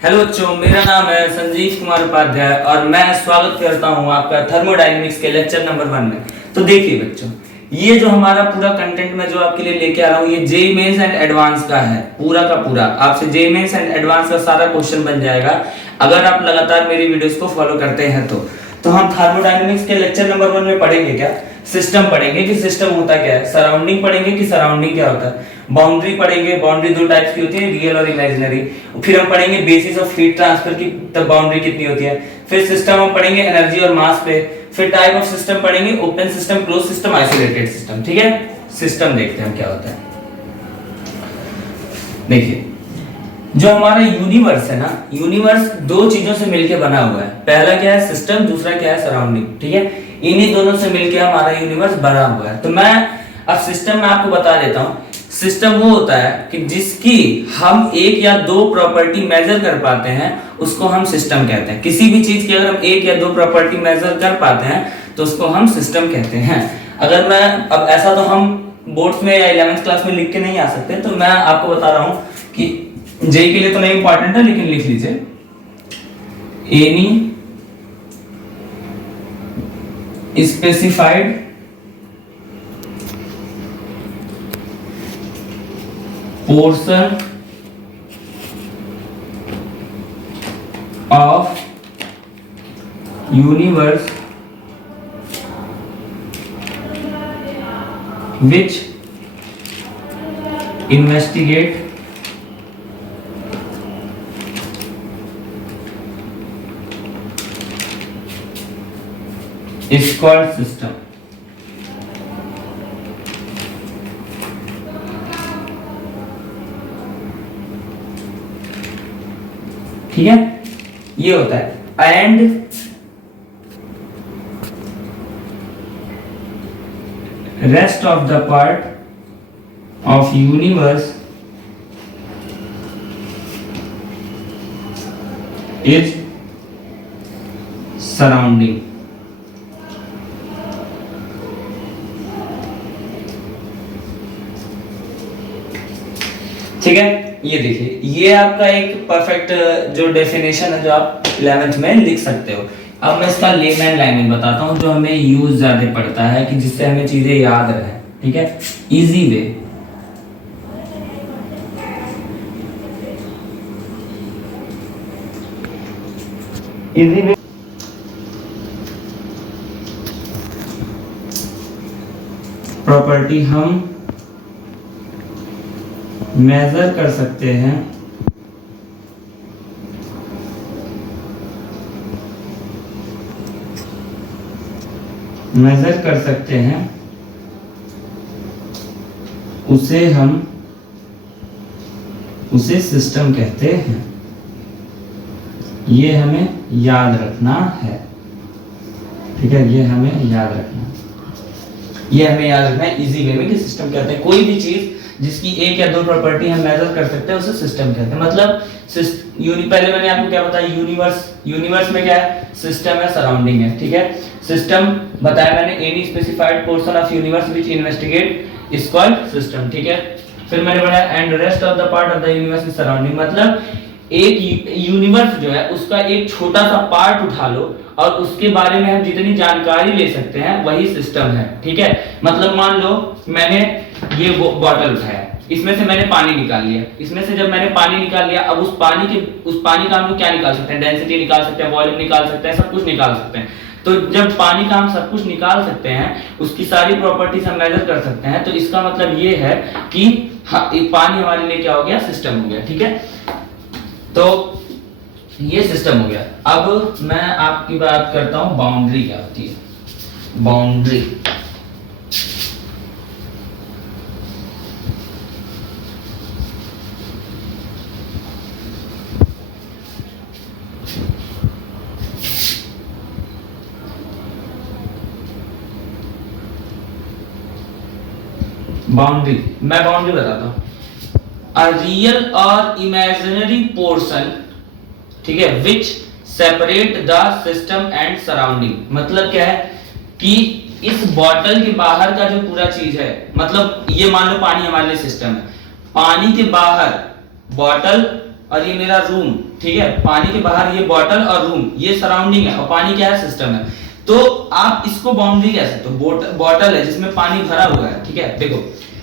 Hello बच्चों, मेरा नाम है संजीव कुमार उपाध्याय और मैं स्वागत करता हूं आपका थर्मोडायनेमिक्स के लेक्चर नंबर 1 में। तो देखिए बच्चों, ये जो हमारा पूरा कंटेंट मैं जो आपके लिए लेके आ रहा हूँ, ये जेईई मेंस एंड एडवांस का है। पूरा का पूरा आपसे जेईई मेंस एंड एडवांस का सारा क्वेश्चन बन जाएगा अगर आप लगातार मेरी वीडियोस को फॉलो करते हैं। तो हम थर्मोडायनेमिक्स के लेक्चर नंबर 1 में पढ़ेंगे क्या? सिस्टम पढ़ेंगे कि सिस्टम होता क्या है, सराउंडिंग पढ़ेंगे कि सराउंडिंग क्या होता है, बाउंड्री पढ़ेंगे। बाउंड्री दो टाइप्स की होती है, रियल और इमेजिनरी। फिर हम पढ़ेंगे बेसिस ऑफ हीट ट्रांसफर की, तब बाउंड्री कितनी होती है। फिर सिस्टम हम पढ़ेंगे एनर्जी और मास पे। फिर टाइप ऑफ सिस्टम पढ़ेंगे, open system, close system, isolated system. ठीक है, सिस्टम देखते हैं क्या होता है। देखिए, जो हमारा यूनिवर्स है ना, यूनिवर्स दो चीजों से मिलकर बना हुआ है। पहला क्या है सिस्टम, दूसरा क्या है सराउंडिंग। ठीक है, इन्हीं दोनों से मिलकर हमारा यूनिवर्स बना हुआ है। तो मैं अब सिस्टम में आपको बता देता हूं। सिस्टम वो होता है कि जिसकी हम एक या दो प्रॉपर्टी मेजर कर पाते हैं, उसको हम सिस्टम कहते हैं। किसी भी चीज की अगर हम एक या दो प्रॉपर्टी मेजर कर पाते हैं तो उसको हम सिस्टम कहते हैं। अगर मैं अब ऐसा तो हम बोर्ड्स में या 11th क्लास में लिख के नहीं आ सकते, तो मैं आपको बता रहा हूं कि जेईई के लिए तो नहीं इंपॉर्टेंट है, लेकिन लिख लीजिए any specified portion of universe which investigate is called system। ठीक है, ये होता है। And rest of the part of universe is surrounding. ठीक है, ये देखिए, ये आपका एक परफेक्ट जो डेफिनेशन है जो आप 11th में लिख सकते हो। अब मैं इसका लेमैन लैंग्वेज बताता हूँ जो हमें यूज ज्यादा पड़ता है, कि जिससे हमें चीजें याद रहे। ठीक है, easy way. Easy way property हम मेजर कर सकते हैं उसे सिस्टम कहते हैं। ये हमें याद रखना है। ठीक है, ये हमें याद रखना है इजी वे में कि सिस्टम कहते हैं कोई भी चीज जिसकी एक या दो प्रॉपर्टी हम मेजर कर सकते हैं, उसे सिस्टम कहते हैं। मतलब पहले मैंने आपको क्या बताया, यूनिवर्स में क्या है, सिस्टम है, सराउंडिंग है। ठीक है, सिस्टम बताया मैंने, any specified portion of universe which investigate is called system. ठीक है, फिर मैंने बताया and rest of the part of the universe is surrounding. मतलब एक यूनिवर्स जो है उसका एक छोटा सा पार्ट उठा लो और उसके बारे में हम जितनी जानकारी ले सकते हैं वही सिस्टम है। ठीक है, मतलब मान लो मैंने ये बॉटल उठाया, इसमें से मैंने पानी निकाल लिया। इसमें से जब मैंने पानी निकाल लिया, अब उस पानी का हम लोग क्या निकाल सकते हैं, डेंसिटी निकाल सकते हैं, वॉल्यूम निकाल सकते हैं, सब कुछ निकाल सकते हैं। तो जब पानी का हम सब कुछ निकाल सकते हैं, उसकी सारी प्रॉपर्टीज हम मेजर कर सकते हैं, तो इसका मतलब ये है कि पानी हमारे लिए क्या हो गया, सिस्टम हो गया। ठीक है, तो ये सिस्टम हो गया। अब मैं आपकी बात करता हूं बाउंड्री क्या होती है। बाउंड्री मैं बाउंड्री बताता हूं। अ रियल और इमेजिनरी पोर्शन, ठीक है, विच separate the system and surrounding. मतलब क्या है कि इस बॉटल के बाहर का जो पूरा चीज है, मतलब ये मान लो पानी हमारे लिए सिस्टम है, पानी के बाहर बॉटल और ये मेरा रूम, ठीक है, पानी के बाहर ये बॉटल और रूम, ये सराउंडिंग है, और पानी क्या है, सिस्टम है। तो आप इसको बाउंड्री कह सकते हो। बॉटल है जिसमें पानी भरा हुआ है, ठीक है, देखो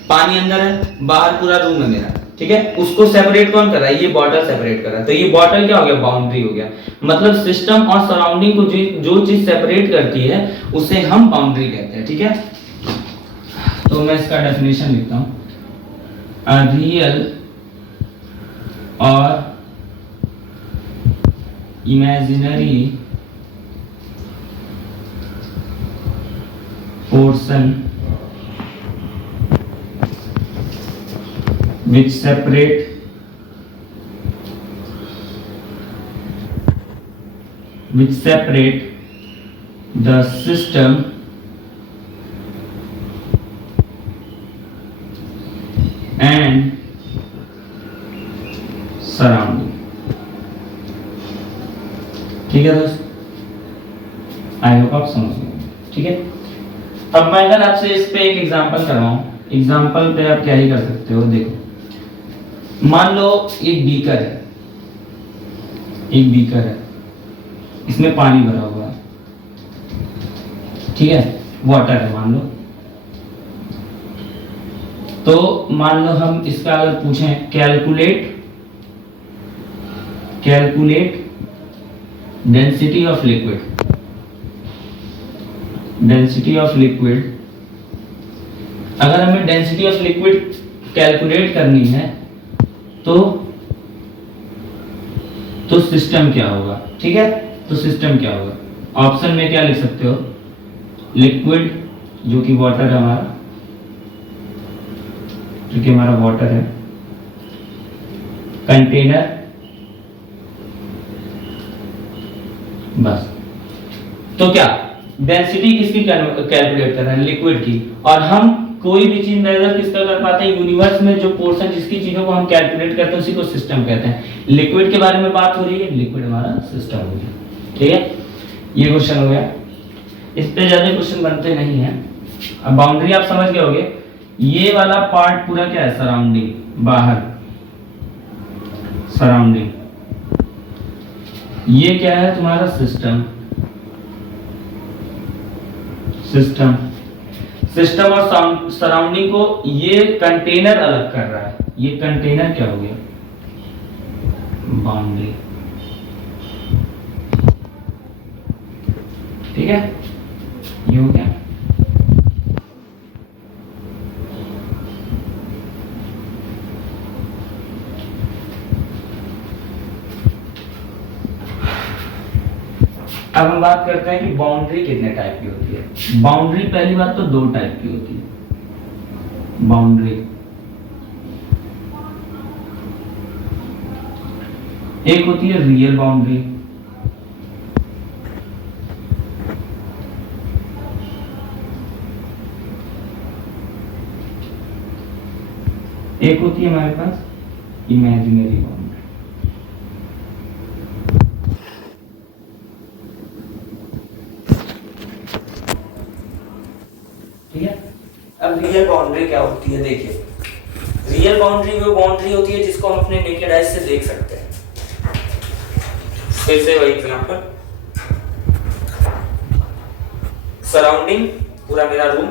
पानी अंदर है, बाहर पूरा रूम है मेरा, ठीक है, उसको सेपरेट कौन कर रहा है, ये बॉटल सेपरेट कर रहा है। तो ये बॉटल क्या हो गया, बाउंड्री हो गया। मतलब सिस्टम और सराउंडिंग को जो चीज सेपरेट करती है उसे हम बाउंड्री कहते हैं, ठीक है। तो मैं इसका डेफिनेशन लिखता हूं, अ रियल और imaginary portion which separate the system and surrounding, ठीक है दोस्त, आई होप आप समझ गए, ठीक है। अब मैं अगर आपसे इस पे एक एग्जांपल करवाऊं, एग्जांपल पे आप क्या ही कर सकते हो, देखो मान लो एक बीकर है, एक बीकर है, इसमें पानी भरा हुआ है, ठीक है, वाटर है मान लो। तो मान लो हम इसका अगर पूछें कैलकुलेट डेंसिटी ऑफ लिक्विड, अगर हमें डेंसिटी ऑफ लिक्विड कैलकुलेट करनी है तो सिस्टम क्या होगा, ठीक है। तो सिस्टम क्या होगा, ऑप्शन में क्या लिख सकते हो, लिक्विड जो कि वाटर है हमारा, जो कि हमारा वाटर है, कंटेनर, बस। तो क्या डेंसिटी किसकी कैलकुलेट कर रहे हैं, लिक्विड की। और हम कोई भी चीज मेजर किसका कर पाते हैं, यूनिवर्स में जो पोर्शन जिसकी चीजों को हम कैलकुलेट करते हैं उसी को सिस्टम कहते हैं। लिक्विड के बारे में बात हो रही है, लिक्विड हमारा सिस्टम हो गया, ठीक है। ये क्वेश्चन हो गया, इस पे ज्यादा क्वेश्चन बनते नहीं है। अब बाउंड्री आप समझ गए होंगे, ये वाला पार्ट पूरा क्या है, सराउंडिंग, बाहर सराउंडिंग, ये क्या है तुम्हारा सिस्टम, सिस्टम और सराउंडिंग को ये कंटेनर अलग कर रहा है, ये कंटेनर क्या हो गया, बाउंड्री, ठीक है, ये हो गया। अब हम बात करते हैं कि बाउंड्री कितने टाइप की होती है। बाउंड्री पहली बात तो दो टाइप की होती है। बाउंड्री एक होती है रियल बाउंड्री, एक होती है हमारे पास इमेजिनरी बाउंड्री। ठीक है, अब रियल बाउंड्री क्या होती है, देखिए रियल बाउंड्री वो बाउंड्री होती है जिसको हम अपने नेकेड आइज से देख सकते हैं। फिर से वही एग्जांपल, सराउंडिंग पूरा मेरा रूम,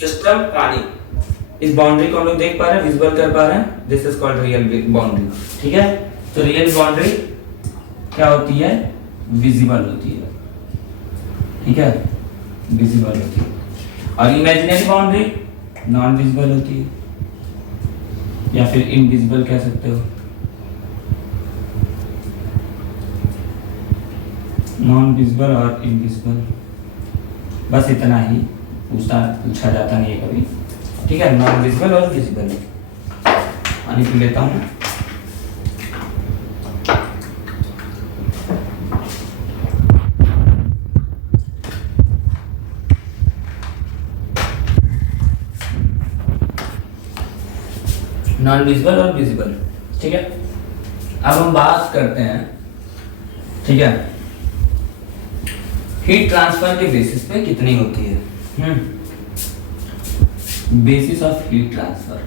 सिस्टम पानी, इस बाउंड्री को हम लोग देख पा रहे हैं, विजिबल कर पा रहे हैं, this is called real boundary. ठीक है, तो रियल बाउंड्री क्या होती है, विजिबल होती है। ठीक है, विजिबल होती है। और इमेजिनरी बाउंड्री नॉन विजिबल होती है या फिर इनविजिबल कह सकते हो। नॉन विजिबल और इनविजिबल, बस इतना ही पूछा जाता नहीं है कभी। ठीक है, नॉन विजिबल और विजिबल। पानी पी लेता हूँ। नॉन विजिबल और विजिबल। ठीक है, अब हम बात करते हैं, ठीक है, हीट ट्रांसफर के बेसिस पे कितनी होती है। Basis of heat transfer.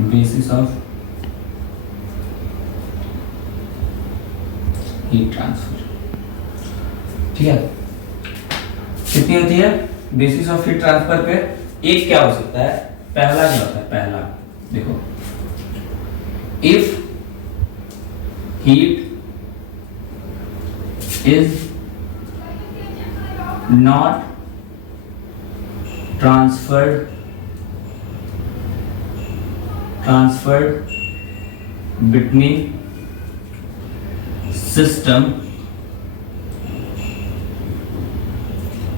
Basis of heat transfer. ठीक है, कितनी होती है बेसिस ऑफ हीट ट्रांसफर पे? एक क्या हो सकता है, पहला क्या होता है, पहला देखो, if heat is not transferred between system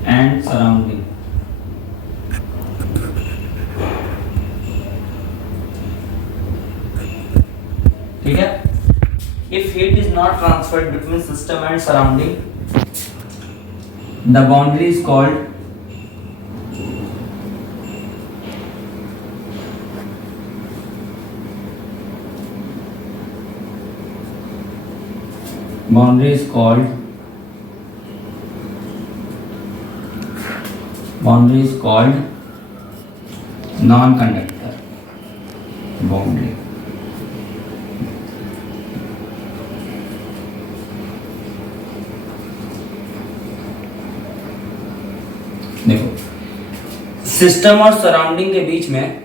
and surrounding, ठीक है। if heat is not transferred between system and surrounding, the boundary is called non-conductor boundary। देखो, सिस्टम और सराउंडिंग के बीच में,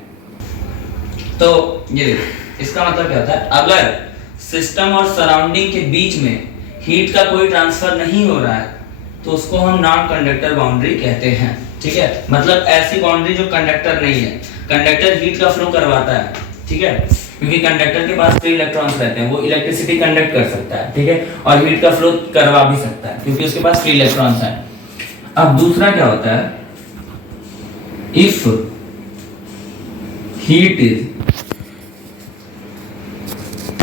तो ये देखो इसका मतलब क्या होता है, अगर सिस्टम और सराउंडिंग के बीच में हीट का कोई ट्रांसफर नहीं हो रहा है तो उसको हम नॉन कंडक्टर बाउंड्री कहते हैं। ठीक है, मतलब ऐसी बाउंड्री जो कंडक्टर नहीं है। कंडक्टर हीट का फ्लो करवाता है, ठीक है, क्योंकि कंडक्टर के पास फ्री इलेक्ट्रॉन्स रहते हैं, वो इलेक्ट्रिसिटी कंडक्ट कर सकता है, ठीक है, और हीट का फ्लो करवा भी सकता है क्योंकि उसके पास फ्री इलेक्ट्रॉन्स हैं। अब दूसरा क्या होता है, if heat is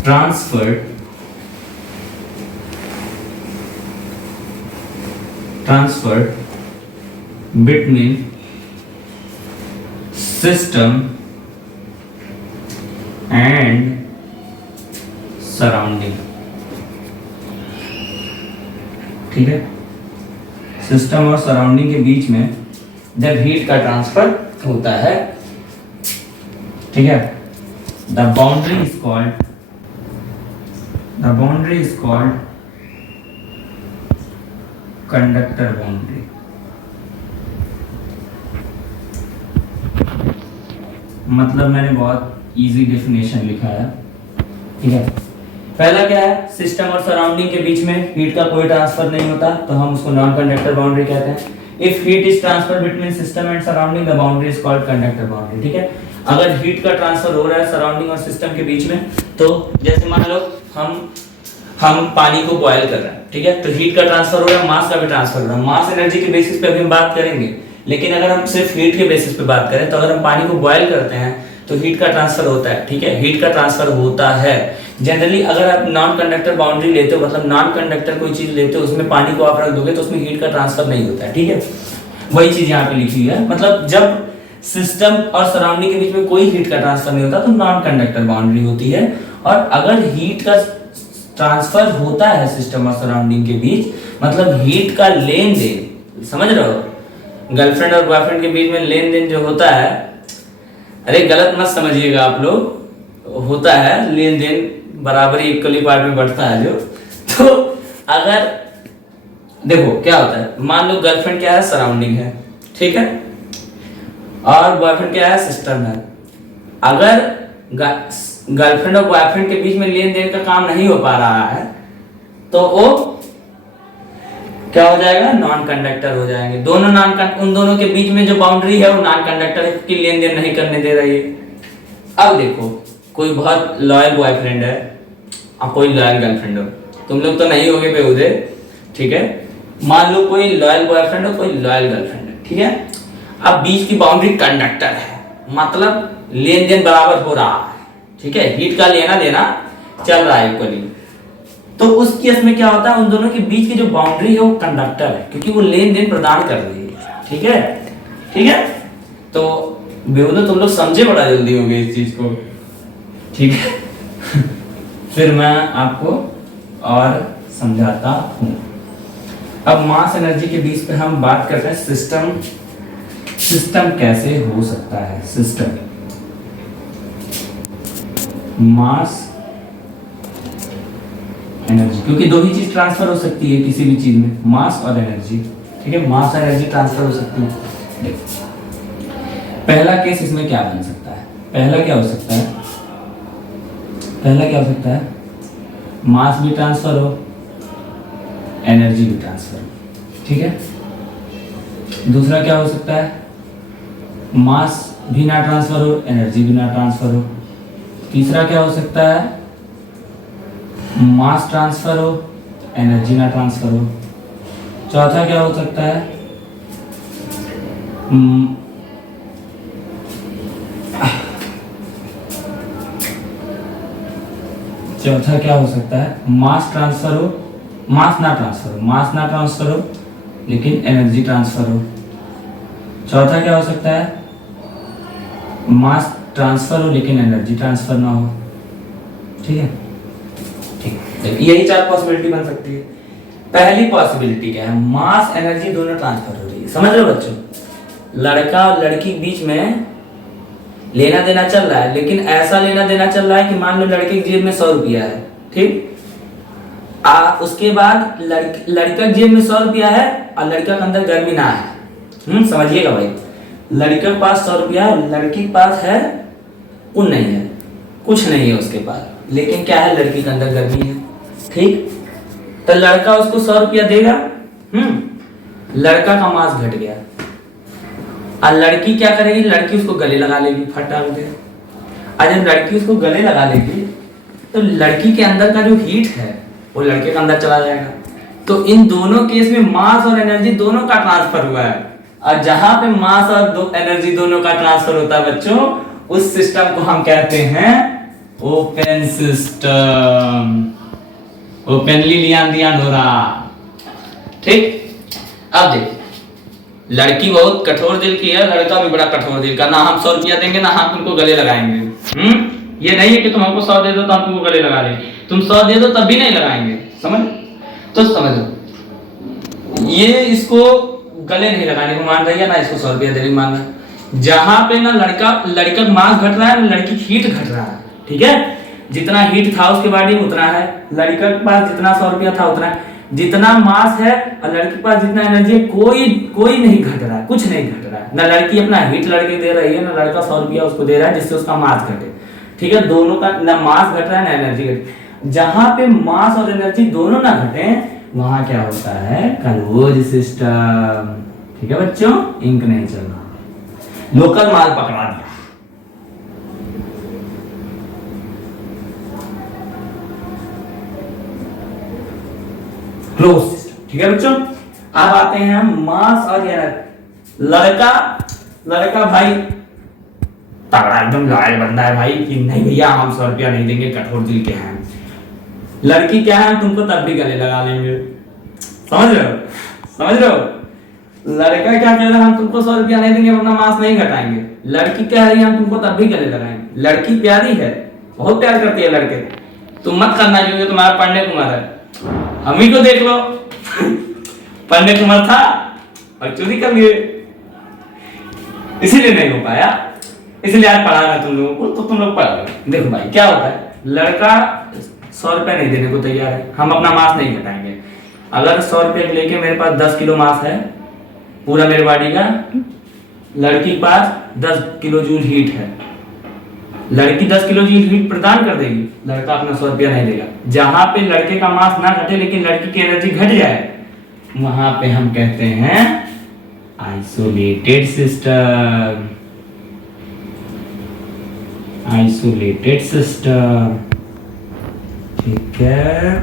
transferred between system and surrounding, ठीक है, सिस्टम और सराउंडिंग के बीच में जब हीट का ट्रांसफर होता है, ठीक है, the boundary is called conductor boundary. मतलब मैंने बहुत इजी डेफिनेशन लिखा है, ठीक है। पहला क्या है, सिस्टम और सराउंडिंग के बीच में हीट का कोई ट्रांसफर नहीं होता तो हम उसको नॉन कंडक्टर बाउंड्री कहते हैं। If heat is transfer between system and surrounding, the boundary is called conductor boundary. ठीक है, अगर हीट का ट्रांसफर हो रहा है सराउंडिंग और सिस्टम के बीच में, तो जैसे मान लो हम पानी को बॉयल कर रहे हैं, ठीक है, तो हीट का ट्रांसफर हो रहा है, मास का भी ट्रांसफर हो रहा है। मास एनर्जी के बेसिस पे अभी हम बात करेंगे, लेकिन अगर हम सिर्फ हीट के बेसिस पे बात करें तो अगर हम पानी को बॉयल करते हैं तो हीट का ट्रांसफर होता है, ठीक है, हीट का ट्रांसफर होता है। जनरली अगर आप नॉन कंडक्टर बाउंड्री लेते हो, मतलब नॉन कंडक्टर कोई चीज लेते हो, उसमें पानी को आप रख दोगे तो उसमें हीट का ट्रांसफर नहीं होता है, ठीक है। वही चीज यहाँ पे लिखी हुई है, मतलब जब सिस्टम और सराउंडिंग के बीच में कोई हीट का ट्रांसफर नहीं होता तो नॉन कंडक्टर बाउंड्री होती है। और अगर हीट का ट्रांसफर होता है सिस्टम और सराउंडिंग के बीच, मतलब हीट का लेन देन, समझ रहे हो, गर्लफ्रेंड और बॉयफ्रेंड के बीच में लेन देन जो होता है, अरे गलत मत समझिएगा आप लोग, होता है लेन देन, बराबरी इक्वली पार्ट में बढ़ता है जो। तो अगर देखो क्या होता है, मान लो गर्लफ्रेंड क्या है, सराउंडिंग है, ठीक है, और बॉयफ्रेंड क्या है, सिस्टम है। अगर गर्लफ्रेंड और बॉयफ्रेंड के बीच में लेन देन का काम नहीं हो पा रहा है तो वो क्या हो जाएगा, नॉन कंडक्टर हो जाएंगे। उन दोनों के बीच में जो बाउंड्री है वो नॉन कंडक्टर है क्योंकि लेन देन नहीं करने दे रही है। अब देखो कोई बहुत लॉयल बॉयफ्रेंड है और कोई लॉयल गर्लफ्रेंड हो, तुम लोग तो नहीं होगे बेहुदे, ठीक है, मान लो कोई लॉयल बॉयफ्रेंड हो कोई लॉयल गर्लफ्रेंड है, ठीक है। अब बीच की बाउंड्री कंडक्टर है, मतलब लेन देन बराबर हो रहा है, ठीक है, हीट का लेना देना चल रहा है इक्वली। तो उस केस में क्या होता है, उन दोनों के बीच की जो बाउंड्री है वो कंडक्टर है क्योंकि वो लेन देन प्रदान कर रही है, ठीक है, ठीक है। तो बेहुदो तुम लोग समझे बड़ा जल्दी हो गए इस चीज को, ठीक है। फिर मैं आपको और समझाता हूं। अब मास एनर्जी के बीच पे हम बात करते हैं सिस्टम कैसे हो सकता है। सिस्टम मास एनर्जी, क्योंकि दो ही चीज ट्रांसफर हो सकती है किसी भी चीज में, मास और एनर्जी। ठीक है, मास और एनर्जी ट्रांसफर हो सकती है। देखो पहला केस इसमें क्या बन सकता है, पहला क्या हो सकता है, पहला क्या हो सकता है, मास भी ट्रांसफर हो, एनर्जी भी ट्रांसफर हो। ठीक है, दूसरा क्या हो सकता है, मास भी ना ट्रांसफर हो, एनर्जी भी ना ट्रांसफर हो। तीसरा क्या हो सकता है, मास ट्रांसफर हो, एनर्जी ना ट्रांसफर हो। चौथा क्या हो सकता है, चौथा क्या हो सकता है, मास ट्रांसफर हो, मास ना ट्रांसफर हो, मास ना ट्रांसफर हो लेकिन एनर्जी ट्रांसफर हो। चौथा क्या हो सकता है, मास ट्रांसफर हो लेकिन एनर्जी ट्रांसफर ना हो। ठीक है, ठीक, यही चार पॉसिबिलिटी बन सकती है। पहली पॉसिबिलिटी क्या है, मास एनर्जी दोनों ट्रांसफर हो रही है। समझ रहे हो बच्चों, लड़का और लड़की के बीच में लेना देना चल रहा है, लेकिन ऐसा लेना देना चल रहा है कि मान लो लड़के की जेब में 100 रुपया है, ठीक, उसके बाद लड़का की जेब में 100 रुपया है और लड़का के अंदर गर्मी ना है। समझिएगा भाई, लड़के के पास 100 रुपया है, लड़की के पास है कुछ नहीं है, कुछ नहीं है उसके पास, लेकिन क्या है, लड़की के अंदर गर्मी है। ठीक, तो लड़का उसको 100 रुपया देगा, लड़का का मास घट गया और लड़की क्या करेगी, लड़की उसको गले लगा लेगी, फटाक दे। और जब लड़की उसको गले लगा लेगी तो लड़की के अंदर का जो हीट है वो लड़के के अंदर चला जाएगा। तो इन दोनों केस में मास और एनर्जी दोनों का ट्रांसफर हुआ है, और जहां पे मास और एनर्जी दोनों का ट्रांसफर होता है बच्चों, उस सिस्टम को हम कहते हैं ओपन सिस्टम। ओपनली लिया दिया नोरा। ठीक, अब देख, लड़की बहुत कठोर दिल की है, लड़का भी बड़ा कठोर दिल का, ना हम 100 रुपया देंगे ना हम तुमको गले लगाएंगे। ये नहीं है कि तुम हमको 100 दे दो तो हम तुमको गले लगा लेंगे, तुम 100 दे दो तब भी नहीं लगाएंगे। समझ, तो समझो, ये इसको गले नहीं लगाने को मान रही है, ना इसको 100 रुपया देने को मान रहा है। जहां पे ना लड़का का मास घट रहा है, ना लड़की हीट घट रहा है। ठीक है, जितना हीट था उसके बॉडी में उतना है, लड़का के पास जितना 100 रुपया था उतना है, जितना मास है और लड़की के पास जितना एनर्जी है, कोई नहीं घट रहा है, कुछ नहीं घट रहा है। ना लड़की अपना हीट लड़के दे रही है, ना लड़का 100 रुपया उसको दे रहा है जिससे उसका मास घटे। ठीक है, दोनों का ना मास घट रहा है ना एनर्जी घटे। जहां पे मास और एनर्जी दोनों ना घटे, वहां क्या होता है, क्लोज सिस्टम। ठीक है बच्चों, इंक नहीं चल रहा, लोकल माल पकड़ा दिया। Close system. ठीक है बच्चों, अब आते हैं हम मास और एनर्जी। लड़का भाई तगड़ा एकदम लॉयल बंदा है भाई, कि नहीं भैया हम 100 रुपया नहीं देंगे, कठोर दिल के हैं। लड़की क्या है, तुमको तब भी गले लगा लेंगे। समझ रहे हो, समझ रहे हो, लड़का क्या कह रहा है, हम तुमको 100 रुपया नहीं देंगे, अपना मास नहीं घटाएंगे। लड़की कह रही है, हम तुमको तब भी गले लगाएंगे। लड़की प्यारी है, बहुत प्यार करती है लड़के, तुम मत करना क्योंकि तुम्हारा पढ़ने को मत है। हम ही को देख लो पढ़ने को मत था और चोरी कर लिए, इसीलिए नहीं हो पाया, इसलिए आज पढ़ा रहा तुम लोगों को, तो तुम लोग पढ़ा लो। देखो भाई क्या होता है, लड़का 100 रुपया नहीं देने को तैयार है, हम अपना मास नहीं घटाएंगे। अगर 100 रुपये लेके मेरे पास 10 किलो मास है पूरा मेरे बॉडी का, लड़की के पास 10 किलो जूल हीट है, लड़की 10 किलो जूल हीट प्रदान कर देगी, लड़का अपना 100 रुपया नहीं देगा। जहां पे लड़के का मास ना घटे लेकिन लड़की की एनर्जी घट जाए, वहां पे हम कहते हैं आइसोलेटेड सिस्टम। Isolated system. ठीक है,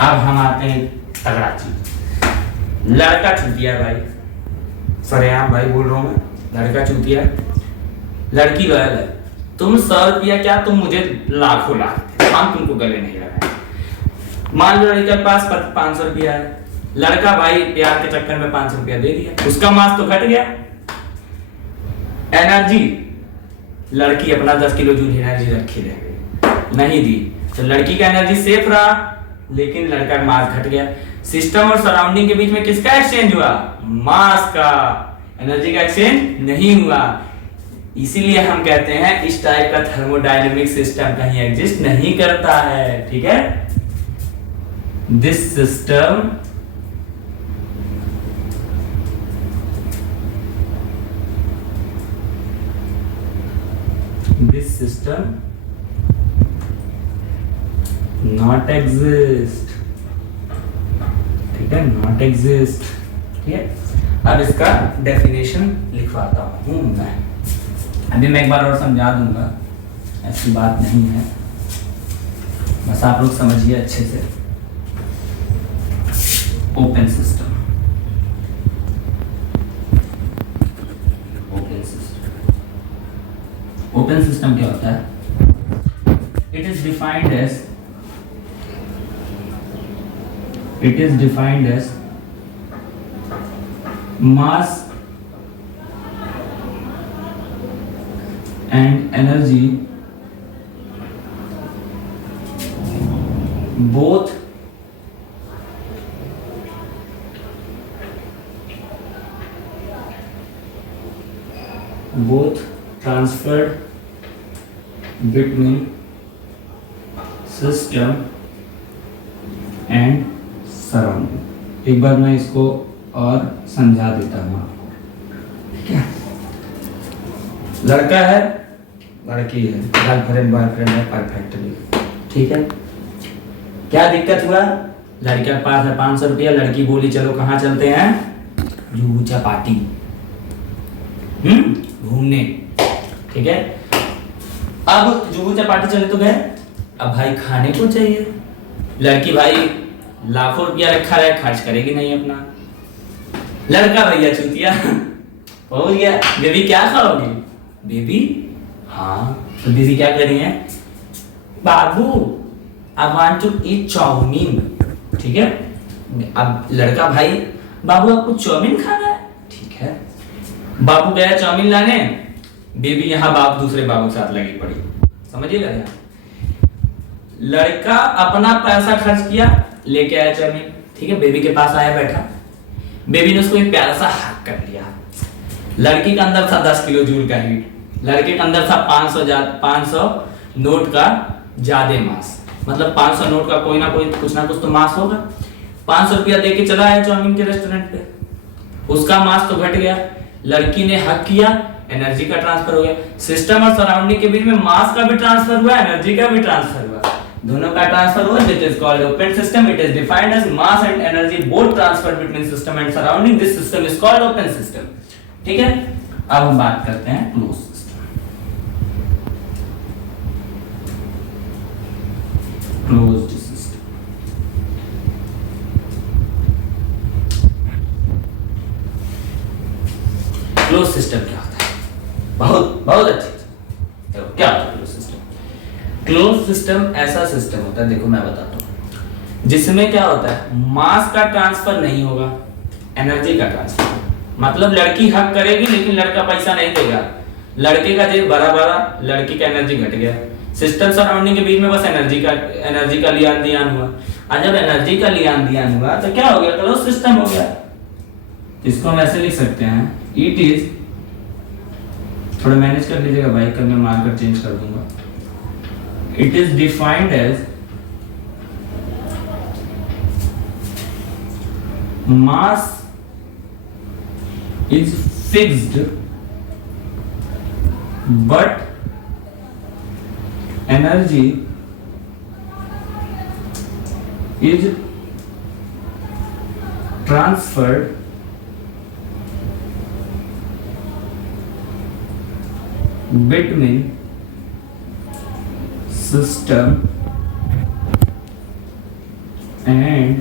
अब हम आते हैं तगड़ा चीज, लड़का चूतिया भाई, सरेआम भाई बोल रहा हूं मैं, लड़का चूतिया, लड़की लॉयल है। तुम 100 रुपया क्या, तुम मुझे लाखों लाख, हम तुमको गले नहीं लगाए। मान लो लड़के के पास 500 रुपया है, लड़का भाई प्यार के चक्कर में 500 रुपया दे दिया, उसका मास तो घट गया। एनर्जी, लड़की अपना 10 किलो जूल एनर्जी रखी रह गई, नहीं दी, तो लड़की का एनर्जी सेफ रहा लेकिन लड़का का मास घट गया। सिस्टम और सराउंडिंग के बीच में किसका एक्सचेंज हुआ, मास का, एनर्जी का एक्सचेंज नहीं हुआ। इसीलिए हम कहते हैं इस टाइप का थर्मोडायनेमिक सिस्टम कहीं एग्जिस्ट नहीं करता है, ठीक है। दिस सिस्टम नॉट एग्जिस्ट, ठीक है, नॉट एग्जिस्ट, ठीक है। अब इसका डेफिनेशन लिखवाता हूं मैं, अभी मैं एक बार और समझा दूंगा, ऐसी बात नहीं है, बस आप लोग समझिए अच्छे से। ओपन सिस्टम, ओपन सिस्टम क्या होता है? It is defined as mass and energy both transferred between system and surrounding। एक बार मैं इसको और समझा देता हूं आपको, ठीक है। लड़का है, लड़की है, गर्लफ्रेंड बॉयफ्रेंड है, परफेक्टली, ठीक है। क्या दिक्कत हुआ? लड़के के पास है 500 रुपया, लड़की बोली चलो कहाँ चलते हैं? जुहू चौपाटी घूमने, ठीक है। अब जुहू चौपाटी चले तो गए, अब भाई खाने को चाहिए, लड़की भाई लाखों रुपया रखा है, खर्च करेगी नहीं अपना। लड़का भैया चूतिया हो गया, बेबी क्या खाओगे? बेबी हाँ, तो बेबी क्या करी है? बाबू I want to eat chowmein, ठीक है। अब लड़का भाई, बाबू आपको चाउमीन खाना है? ठीक है। बाबू गया चाउमीन लाने, बेबी यहाँ बाप दूसरे बाबू के साथ लगी पड़ी, समझिएगा। लड़का अपना पैसा खर्च किया, लेके आया चाउमीन, ठीक है। बेबी के पास आया, बैठा, बेबी ने उसको एक प्यारा सा हक कर लिया। लड़की का अंदर था 10 किलो जूल का हीट, लड़के के अंदर था 500 नोट का ज्यादा मास, मतलब 500 नोट का कोई ना कोई कुछ ना कुछ तो मास होगा। 500 रुपया दे के चला आया चाउमीन के रेस्टोरेंट पे, उसका मास तो घट गया, लड़की ने हक किया, एनर्जी का ट्रांसफर हो गया। सिस्टम और सराउंडिंग के बीच में मास का भी ट्रांसफर हुआ, एनर्जी का भी ट्रांसफर हुआ, दोनों का ट्रांसफर हुआ। This is called open system. It is defined as mass and energy both transfer between system and surrounding. This system is called open system, ठीक है। अब हम बात करते हैं close system. Closed system, close system क्या होता है? बहुत बहुत अच्छी, क्या होता है क्लोज सिस्टम? क्लोज सिस्टम ऐसा सिस्टम होता है, देखो मैं बताता हूं, जिसमें क्या होता है, मास का ट्रांसफर नहीं होगा, एनर्जी का ट्रांसफर। मतलब लड़की हक करेगी लेकिन लड़का पैसा नहीं देगा, लड़के का जेब भरा भरा, लड़की का एनर्जी घट गया। सिस्टम सराउंडिंग के बीच में बस एनर्जी का लियान दियान हुआ, और जब एनर्जी का लियान दियान हुआ तो क्या हो गया? क्लोज सिस्टम हो गया। इसको हम ऐसे लिख सकते हैं, इट इज, थोड़ा मैनेज कर लीजिएगा भाई, कल मैं मार्कर चेंज कर दूंगा। It is defined as mass is fixed but energy is transferred between system and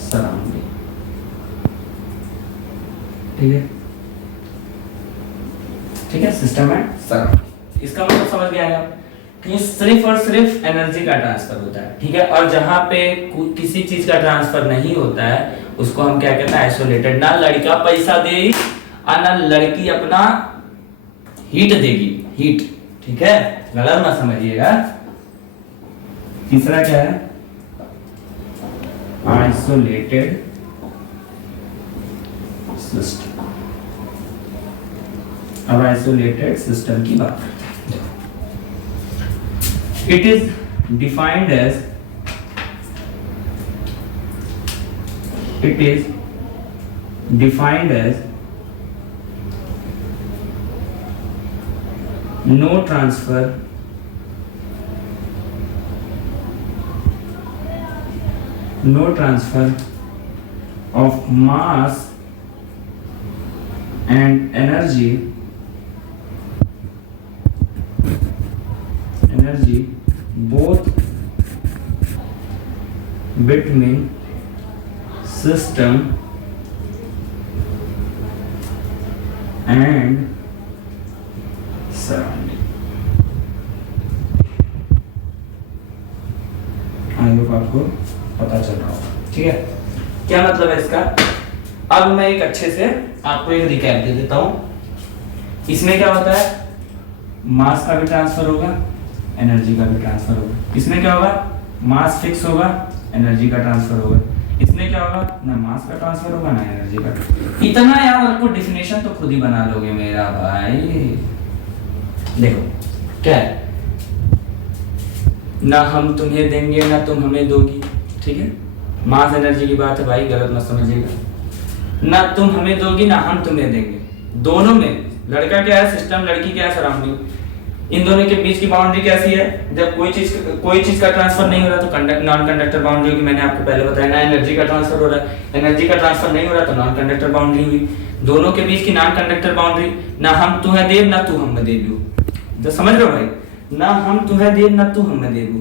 surrounding, ठीक है, ठीक है। सिस्टम एंड सराउंडिंग, इसका मतलब समझ गया है कि सिर्फ और सिर्फ एनर्जी का ट्रांसफर होता है, ठीक है। और जहां पे किसी चीज का ट्रांसफर नहीं होता है उसको हम क्या कहते हैं? आइसोलेटेड। ना लड़का पैसा देगी और ना लड़की अपना हीट देगी, हीट, ठीक है, गलत मत समझिएगा। तीसरा क्या है? Isolated system. अब आइसोलेटेड सिस्टम की बात करते हैं। It is defined as no transfer of mass and energy both between system and surrounding। I hope आपको पता चल रहा होगा, ठीक है। क्या मतलब है इसका? अब मैं एक अच्छे से आपको एक रिकैप दे देता हूं। इसमें क्या होता है, मास का भी ट्रांसफर होगा, एनर्जी का भी ट्रांसफर होगा। इसमें क्या होगा, मास फिक्स होगा, एनर्जी का ट्रांसफर होगा। इसमें क्या होगा, ना मास का ट्रांसफर होगा ना एनर्जी का। इतना यार आपको डेफिनेशन तो खुद ही बना लोगे मेरा भाई। देखो क्या है, ना हम तुम्हें देंगे ना तुम हमें दोगी, ठीक है। मास एनर्जी की बात है भाई, गलत मत समझिएगा। ना तुम हमें दोगी ना हम तुम्हें देंगे, दोनों में लड़का क्या है सिस्टम, लड़की क्या है सराउंडिंग। इन दोनों के बीच की बाउंड्री कैसी है, जब कोई चीज का ट्रांसफर नहीं हो रहा तो नॉन कंडक्टर बाउंड्री होगी। मैंने आपको पहले बताया ना, एनर्जी का ट्रांसफर हो रहा है, एनर्जी का ट्रांसफर नहीं हो रहा तो नॉन कंडक्टर बाउंड्री हुई। दोनों के बीच की नॉन कंडक्टर बाउंड्री, ना हम तुम्हें देव ना तू हमें देबू, तो समझ रहे हो भाई, ना हम तुम्हें देव ना तू हमें देबू।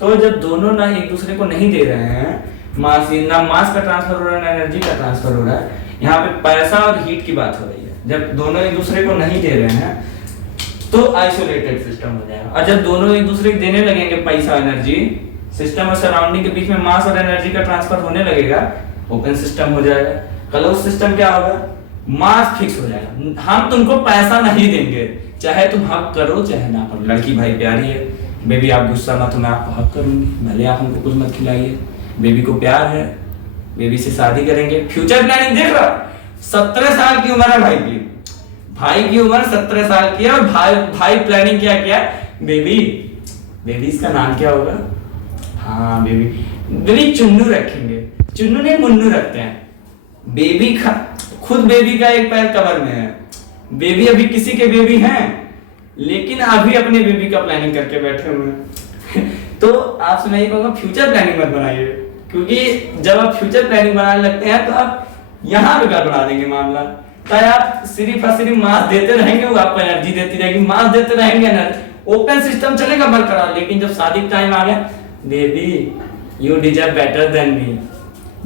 तो जब दोनों ना एक दूसरे को नहीं दे रहे हैं, ना मास का ट्रांसफर हो रहा है ना एनर्जी का ट्रांसफर हो रहा है, यहाँ पे पैसा और हीट की बात हो रही है। जब दोनों एक दूसरे को नहीं दे रहे हैं तो आइसोलेटेड सिस्टम हो जाएगा। और जब दोनों एक दूसरे को देने लगेंगे पैसा एनर्जी, सिस्टम और सराउंडिंग के बीच में मास और एनर्जी का ट्रांसफर होने लगेगा, ओपन सिस्टम हो जाएगा। क्लोज सिस्टम क्या होगा, मास फिक्स हो जाएगा, हम तुमको पैसा नहीं देंगे, चाहे तुम हक करो चाहे ना करो। लड़की भाई प्यारी है, बेबी आप गुस्सा मत हो, मैं आपको हक करूंगी, भले आप हमको कुछ मत खिलाइए, बेबी को प्यार है, बेबी से शादी करेंगे। फ्यूचर प्लानिंग देख रहा, 17 साल की उम्र है भाई की उम्र 17 साल की है, और भाई प्लानिंग क्या किया, बेबी इसका नाम क्या होगा, हाँ बेबी चुन्नू रखेंगे, चुन्नू नहीं मुन्नू रखते हैं। खुद बेबी का एक पैर कबर में है, बेबी अभी किसी के बेबी हैं, लेकिन अभी अपने बेबी का प्लानिंग करके बैठे हुए हैं। तो आपसे मैं ये कहूंगा फ्यूचर प्लानिंग मत बनाइए, क्योंकि जब आप फ्यूचर प्लानिंग बनाने लगते हैं तो आप यहाँ पे गड़बड़ा देंगे मामला। चाहे आप सिर्फ और सिर्फ मास देते रहेंगे, वो आपको एनर्जी देती रहेगी, मास देते रहेंगे एनर्जी, ओपन सिस्टम चलेगा बरकरार। लेकिन जब शादी का टाइम आ गया, baby you deserve better than me,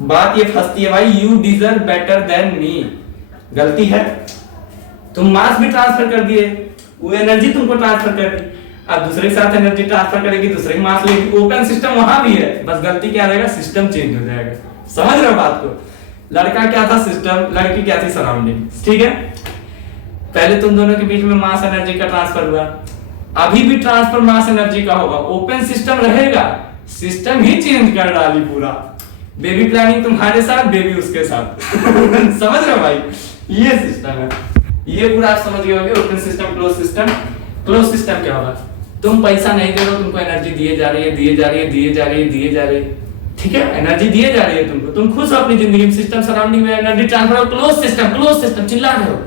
बात ये फंसती है भाई, you deserve better than me, गलती है। तुम मास भी ट्रांसफर कर दिए, वो एनर्जी तुमको ट्रांसफर कर दी, अब दूसरे के साथ एनर्जी ट्रांसफर करेगी, दूसरे की मास लेगी, ओपन सिस्टम वहां भी है, बस गलती क्या रहेगा, सिस्टम चेंज हो जाएगा। समझ रहे हो बात को, लड़का क्या था सिस्टम, लड़की क्या थी सराउंडिंग, ठीक है। पहले तुम दोनों के बीच में मास एनर्जी का ट्रांसफर हुआ, अभी भी ट्रांसफर मास एनर्जी का होगा, ओपन सिस्टम रहेगा, सिस्टम ही चेंज कर डाली पूरा। बेबी प्लानिंग तुम्हारे साथ, बेबी उसके साथ। समझ रहे हो भाई, ये सिस्टम है, ये पूरा आप समझ गए होंगे। Open system, close system. Close system क्या होगा, तुम पैसा नहीं दे रहे हो, तुमको एनर्जी दिए जा रही है, ठीक है, एनर्जी दिए जा रही है तुमको, तुम खुश हो अपनी जिंदगी में, सिस्टम सराउंडिंग में एनर्जी ट्रांसफर। क्लोज सिस्टम चिल्ला रहे हो,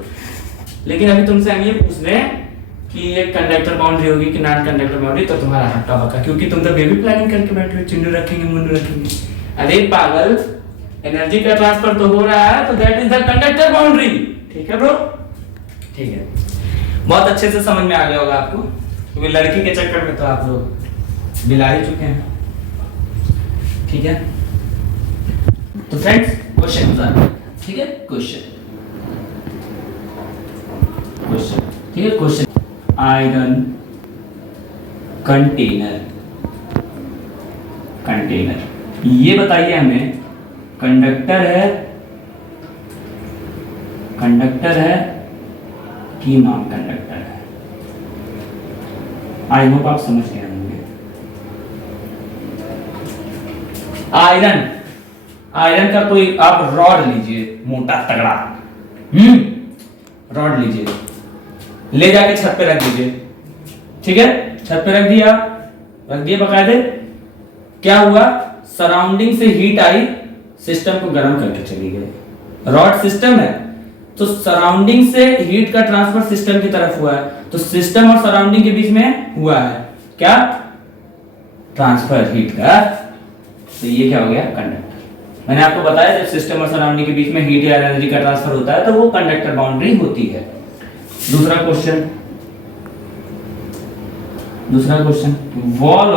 लेकिन अभी तुमसे हम ये पूछ रहे हैं कि एक कंडक्टर बाउंड्री होगी कि नॉन कंडक्टर बाउंड्री, तो तुम्हारा हक्का बक्का, क्योंकि तुम तो बेबी प्लानिंग करके बैठे हो, चिन्नू रखेंगे मुन्नू रखेंगे। अरे पागल, एनर्जी का ट्रांसफर तो हो रहा है, तो that is the conductor boundary, ठीक है ब्रो, ठीक है। बहुत अच्छे से समझ में आ गया होगा आपको, क्योंकि लड़की के चक्कर में तो आप लोग बिला ही चुके हैं, ठीक है। तो फ्रेंड्स क्वेश्चन बता, ठीक है, क्वेश्चन, ठीक है, क्वेश्चन। आयरन कंटेनर, ये बताइए हमें, कंडक्टर है कि नॉन कंडक्टर है। आई होप आप समझ गए होंगे। आयरन का कोई आप रॉड लीजिए, मोटा तगड़ा रॉड लीजिए, ले जाके छत पे रख दीजिए, ठीक है, छत पे रख दिए बकायदे। क्या हुआ, सराउंडिंग से हीट आई, सिस्टम को गर्म करके चली गई। रॉड सिस्टम है तो सराउंडिंग से हीट का ट्रांसफर सिस्टम की तरफ हुआ है, तो सिस्टम और सराउंडिंग के बीच में हुआ है क्या, ट्रांसफर हीट का। तो ये क्या हो गया, कंडक्टर। मैंने आपको बताया जब सिस्टम और सराउंडिंग के बीच में हीट या एनर्जी का ट्रांसफर होता है तो वो कंडक्टर बाउंड्री होती है। दूसरा क्वेश्चन, वॉल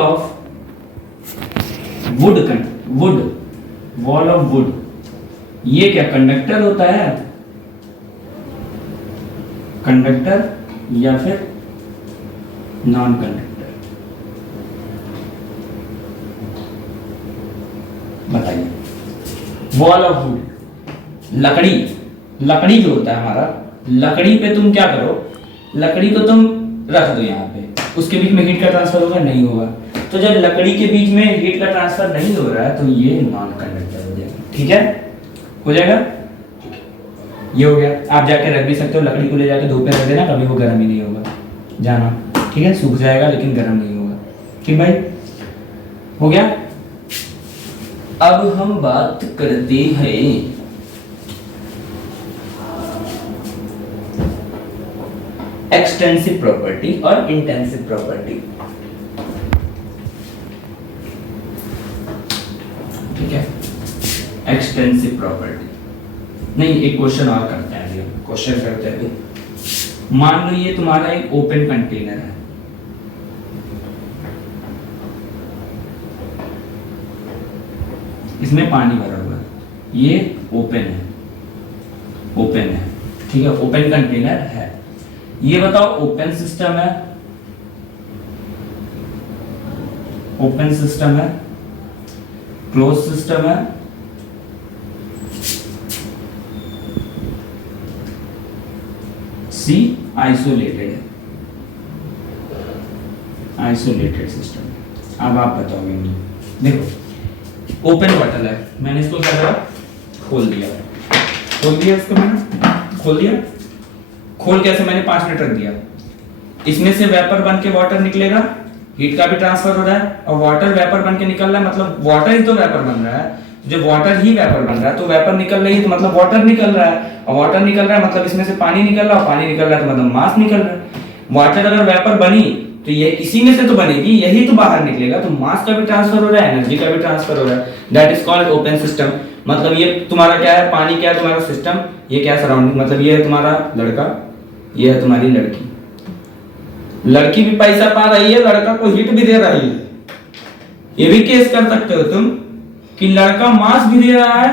ऑफ वुड, ये क्या कंडक्टर होता है, कंडक्टर या फिर नॉन कंडक्टर, बताइए। वॉल ऑफ वुड, लकड़ी जो होता है हमारा, लकड़ी पे तुम क्या करो, लकड़ी को तुम रख दो यहाँ पे, उसके बीच में हीट का ट्रांसफर होगा, नहीं होगा। तो जब लकड़ी के बीच में हीट का ट्रांसफर नहीं हो रहा है तो ये नॉन कंडक्टर हो जाएगा, ठीक है, हो जाएगा। ये हो गया। आप जाके रख भी सकते हो, लकड़ी को ले जाके धूप में रख देना, कभी वो गर्म ही नहीं होगा, जाना, ठीक है, सूख जाएगा लेकिन गर्म नहीं होगा, ठीक भाई, हो गया। अब हम बात करते हैं एक्सटेंसिव प्रॉपर्टी और इंटेंसिव प्रॉपर्टी, ठीक है। एक्सटेंसिव प्रॉपर्टी नहीं, एक क्वेश्चन और करते हैं, क्वेश्चन करते हैं। मान लो ये तुम्हारा एक ओपन कंटेनर है, इसमें पानी भरा हुआ है, ये ओपन है, ठीक है, ओपन कंटेनर है। ये बताओ ओपन सिस्टम है, क्लोज सिस्टम है, सी आइसोलेटेड सिस्टम। अब आप बताओगे, देखो ओपन बॉटल है, मैंने इसको क्या करा, खोल दिया इसको, मैंने खोल दिया, खोल कैसे, मैंने 5 मिनट रख दिया, इसमें से वेपर बन के वाटर निकलेगा, हीट का भी ट्रांसफर हो रहा है, और वाटर वेपर बन के निकल रहा है, मतलब वाटर ही तो वेपर बन रहा है। जब वाटर ही वेपर बन रहा है तो वेपर निकल रही है तो मतलब वाटर निकल रहा है, और वाटर निकल रहा है मतलब इसमें से पानी निकल रहा है, और पानी निकल रहा है तो मतलब मास निकल रहा है। वाटर अगर वेपर बनी तो ये इसी में से तो बनेगी, यही तो बाहर निकलेगा, तो मास का भी ट्रांसफर हो रहा है, एनर्जी का भी ट्रांसफर हो रहा है, that is called open system. मतलब ये तुम्हारा क्या है, पानी क्या है तुम्हारा सिस्टम, ये क्या सराउंडिंग, मतलब ये है तुम्हारा लड़का, ये है तुम्हारी लड़की, लड़की भी पैसा पा रही है, लड़का को हिट भी दे रही है। ये भी केस कर सकते हो तुम कि लड़का मास भी दे रहा है,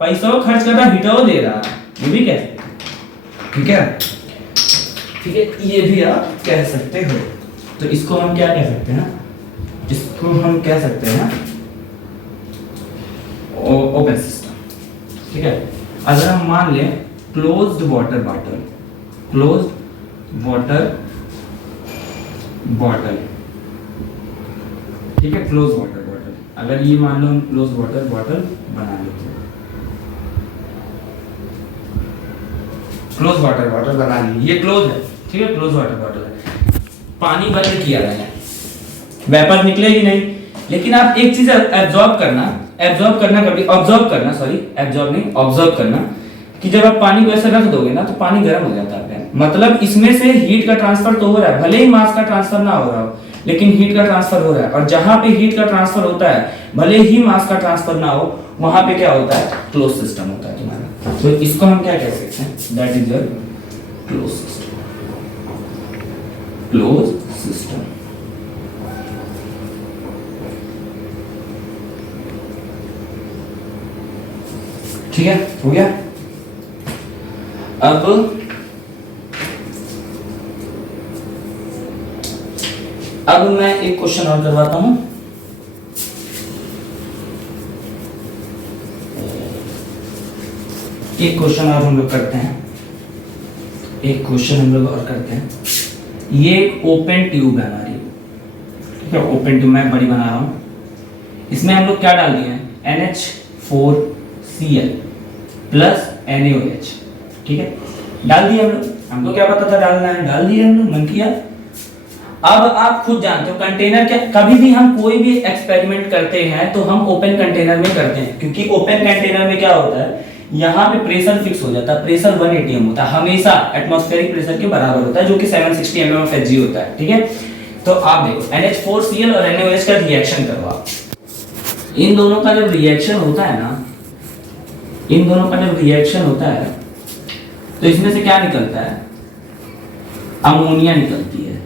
पैसा खर्च कर रहा है, हिटाओ दे रहा है, ये भी कह सकते हो, ठीक है, ये भी आप कह सकते हो। तो इसको हम क्या कह सकते हैं, इसको हम कह सकते हैं ओपन सिस्टम, ठीक है। अगर हम मान लें क्लोज्ड वाटर बॉटल, ठीक है, क्लोज वाटर बॉटल, अगर ये मान लो हम क्लोज वाटर बॉटल बना लेते हैं, क्लोज वाटर बॉटल बना ली, ये क्लोज है, ठीक है, क्लोज वाटर बॉटल है, पानी बंद किया मैंने, वेपर निकलेगी नहीं, लेकिन आप एक चीज ऑब्जर्व करना कि जब आप पानी को ऐसे रख दोगे ना तो पानी गर्म हो जाता है, मतलब इसमें से हीट का ट्रांसफर तो हो रहा है, भले ही मास का ट्रांसफर ना हो रहा हो लेकिन हीट का ट्रांसफर हो रहा है, और जहां पे हीट का ट्रांसफर होता है भले ही मास का ट्रांसफर ना हो, वहां पे क्या होता है, क्लोज सिस्टम होता है तुम्हारा। तो इसको हम क्या कह सकते हैं, that is your close system. ठीक है, हो गया। अब मैं एक क्वेश्चन और करवाता हूं। एक क्वेश्चन और हम लोग करते हैं, ये एक ओपन ट्यूब है हमारी, ठीक है, ओपन ट्यूब मैं बड़ी बना रहा हूं, इसमें हम लोग क्या डाल दिए हैं, NH4Cl प्लस NaOH, ठीक है, डाल दिए हम लोग। हमको क्या पता था डालना है, डाल दिया हमने, मन किया। अब आप खुद जानते हो कंटेनर क्या, कभी भी हम कोई भी एक्सपेरिमेंट करते हैं तो हम ओपन कंटेनर में करते हैं, क्योंकि ओपन कंटेनर में क्या होता है, यहाँ पे प्रेशर फिक्स हो जाता है, प्रेशर 1 atm होता है, हमेशा एटमॉस्फेरिक प्रेशर के बराबर होता है, जो कि 760 mm of Hg होता है, ठीक है। तो आप देखो NH4Cl और NaOH का रिएक्शन करो आप, इन दोनों का जब रिएक्शन होता है ना, इन दोनों का जब रिएक्शन होता है तो इसमें से क्या निकलता है, अमोनिया निकलती है,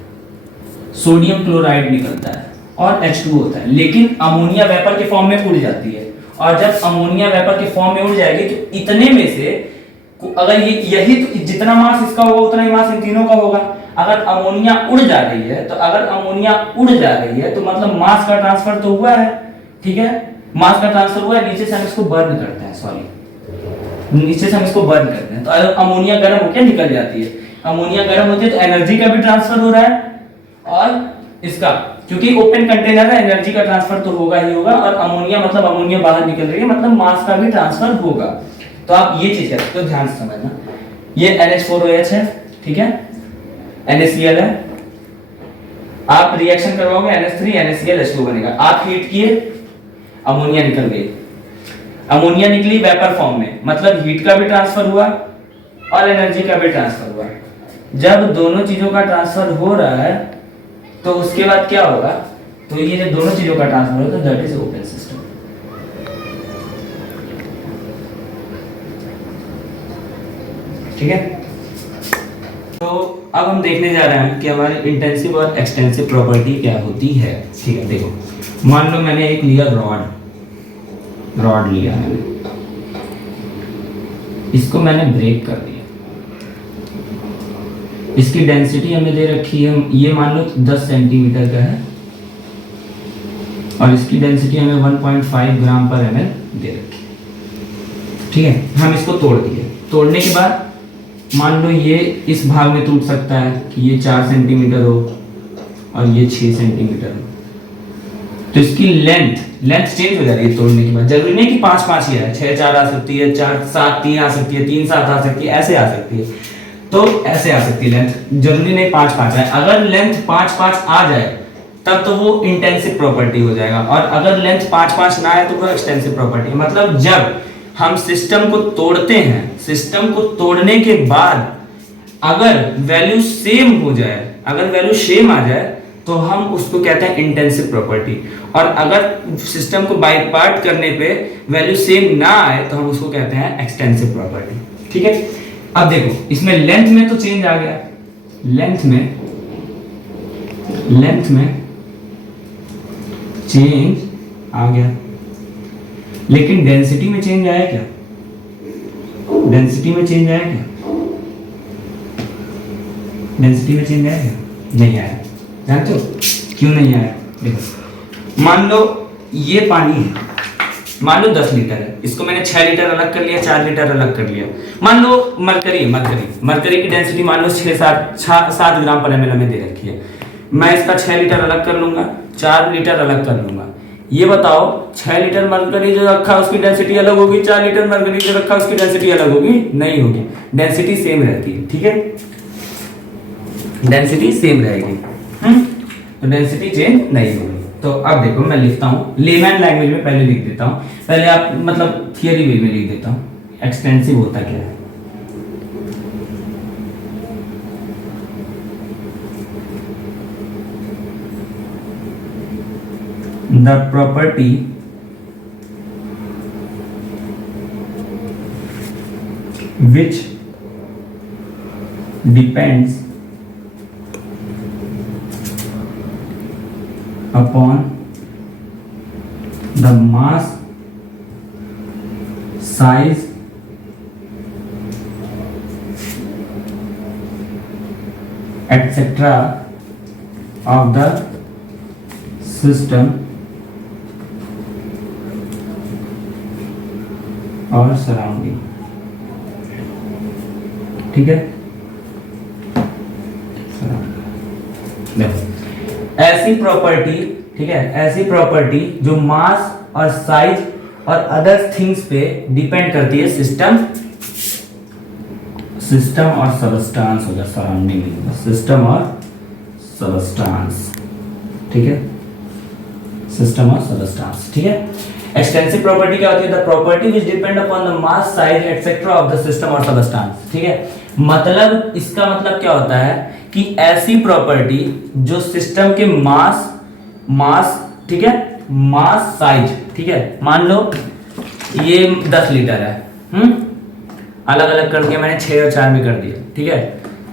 सोडियम क्लोराइड निकलता है और H2O होता है, लेकिन अमोनिया वेपर के फॉर्म में उड़ जाती है। और जब अमोनिया वेपर के फॉर्म में उड़ जाएगी तो इतने में से अगर ये यही तो जितना मास इसका होगा उतना ही मास इन तीनों का होगा। अगर अमोनिया उड़ जा रही है तो अगर अमोनिया उड़ जा रही है तो मतलब मास का ट्रांसफर तो हुआ है, ठीक है, मास का ट्रांसफर हुआ है, नीचे से हम इसको बर्न करते हैं, सॉरी नीचे से हम इसको बर्न करते हैं, तो अगर अमोनिया गर्म होकर निकल जाती है, अमोनिया गर्म होती है तो एनर्जी का भी ट्रांसफर हो रहा है और इसका, क्योंकि ओपन कंटेनर है एनर्जी का ट्रांसफर तो होगा ही होगा, और अमोनिया मतलब अमोनिया बाहर निकल रही है मतलब मास का भी ट्रांसफर होगा। तो आप ये चीज करते हो, ध्यान से समझना, ये NH4OH है, ठीक है, NaCl है, आप रिएक्शन करवाओगे NH3 NaCl H2O बनेगा, आप हीट किए अमोनिया निकल गई, अमोनिया निकली वेपर फॉर्म में, मतलब हीट का भी ट्रांसफर हुआ और एनर्जी का भी ट्रांसफर हुआ। जब दोनों चीजों का ट्रांसफर हो रहा है तो उसके बाद क्या होगा, तो ये जब दोनों चीजों का ट्रांसफर होगा तो दैट इज ओपन सिस्टम, ठीक है। तो अब हम देखने जा रहे हैं कि हमारे इंटेंसिव और एक्सटेंसिव प्रॉपर्टी क्या होती है, ठीक है। देखो मान लो मैंने एक लिया रॉड लिया मैंने, इसको मैंने ब्रेक कर दिया, इसकी डेंसिटी हमें दे रखी है, ये मान लो 10 सेंटीमीटर का है और इसकी डेंसिटी हमें 1.5 ग्राम पर ml दे रखी है, ठीक है। हम इसको तोड़ दिए, तोड़ने के बाद मान लो ये इस भाग में टूट सकता है कि ये 4 सेंटीमीटर हो और ये 6 सेंटीमीटर हो, तो इसकी लेंथ चेंज हो जा रही है तोड़ने के बाद। जरूरी नहीं कि 5-5 ही है, 6-4 आ सकती है, 4-7-3 आ सकती है, 3-7 आ सकती है, ऐसे आ सकती है, तो ऐसे आ सकती है लेंथ, जरूरी नहीं 5-5 है। अगर लेंथ 5-5 आ जाए तब तो वो इंटेंसिव प्रॉपर्टी हो जाएगा, और अगर लेंथ 5-5 ना आए तो वो एक्सटेंसिव प्रॉपर्टी। मतलब जब हम सिस्टम को तोड़ते हैं, सिस्टम को तोड़ने के बाद अगर वैल्यू सेम हो जाए, अगर वैल्यू सेम आ जाए तो हम उसको कहते हैं इंटेंसिव प्रॉपर्टी, और अगर सिस्टम को बाय पार्ट करने पे वैल्यू सेम ना आए तो हम उसको कहते हैं एक्सटेंसिव प्रॉपर्टी, ठीक है। अब देखो इसमें लेंथ में तो चेंज आ गया, लेंथ में चेंज आ गया, लेकिन डेंसिटी में चेंज आया क्या, डेंसिटी में चेंज आया क्या, डेंसिटी में चेंज आया क्या, नहीं आया। जानते हो क्यों नहीं आया, देखो मान लो ये पानी है, मान लो 10 लीटर है, इसको मैंने 6 लीटर अलग कर लिया, 4 लीटर अलग कर लिया। मान लो मरकरी की डेंसिटी मान लो 7 ग्राम पर ml में दे रखी है, मैं इसका 6 लीटर अलग कर लूंगा, 4 लीटर अलग कर लूंगा। ये बताओ 6 लीटर मरकरी जो रखा उसकी डेंसिटी अलग होगी, 4 लीटर मरकरी जो रखा उसकी डेंसिटी अलग होगी, नहीं होगी, डेंसिटी सेम रहती है, ठीक है, डेंसिटी सेम रहेगी, तो डेंसिटी चेंज नहीं होगी। तो अब देखो मैं लिखता हूँ लेमैन लैंग्वेज में, पहले लिख देता हूँ, पहले आप मतलब थियरी वे में लिख देता हूँ एक्सटेंसिव होता क्या है। The property which depends upon the mass, size, etc. of the system और सराउंडिंग, ठीक है। देखो ऐसी प्रॉपर्टी, ठीक है, ऐसी प्रॉपर्टी जो मास और साइज और अदर थिंग्स पे डिपेंड करती है, सिस्टम और सबस्टांस होगा, सराउंडिंग नहीं होगा, सिस्टम और सबस्टांस, ठीक है, सिस्टम और सबस्टांस, ठीक है। एक्सटेंसिव प्रॉपर्टी क्या होती है? The property which depend upon the mass, size etcetera of the system और सबस्टांस, ठीक है। मतलब इसका मतलब क्या होता है कि ऐसी प्रॉपर्टी जो सिस्टम के मास, ठीक है, मास साइज, ठीक है, मान लो ये 10 लीटर है, अलग अलग करके मैंने 6 और 4 में कर दिया, ठीक है,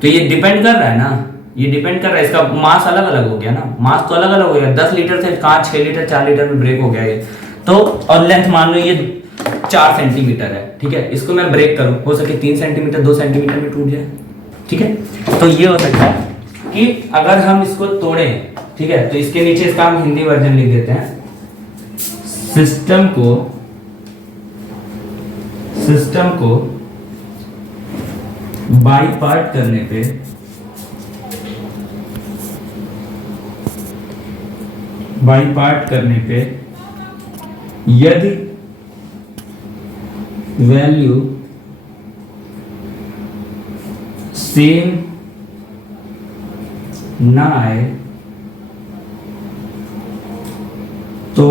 तो ये डिपेंड कर रहा है ना, ये डिपेंड कर रहा है, इसका मास अलग अलग हो गया ना, मास तो अलग अलग हो गया, 10 लीटर से कहाँ 6 लीटर 4 लीटर में ब्रेक हो गया ये, तो और लेंथ मान लो ये 4 सेंटीमीटर है, ठीक है, इसको मैं ब्रेक करूं, हो सके 3 सेंटीमीटर 2 सेंटीमीटर में टूट जाए, ठीक है। तो ये हो सकता है कि अगर हम इसको तोड़ें, ठीक है, तो इसके नीचे इसका हम हिंदी वर्जन लिख देते हैं, सिस्टम को बाई पार्ट करने पे यदि वैल्यू सेम ना आए तो